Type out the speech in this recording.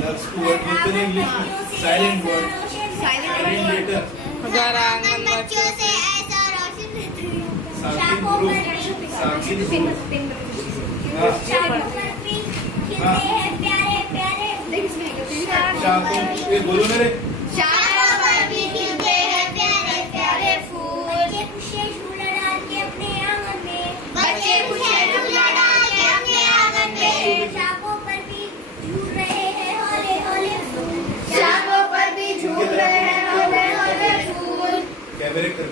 Loves to word बोलते हैं English में, साइलेंट वर्ड, साइलेंट लेटर। घर आंगन बच्चों से ऐसा रोशन रहते हैं। साकिन ब्रो, साकिन ब्रो। हाँ हाँ प्यारे प्यारे शाकों ये बोलो मेरे। शाकों पर भी खिलते हैं प्यारे प्यारे फूल। बच्चे खुशियाँ झूला डाल के अपने आंगन में, बच्चे खुशियाँ झूला डाल के अपने आंगन में। शाकों पर भी झूल रहे हैं होले होले फूल। शाकों पर भी झूल रहे हैं होले होले फूल। कैमरे कर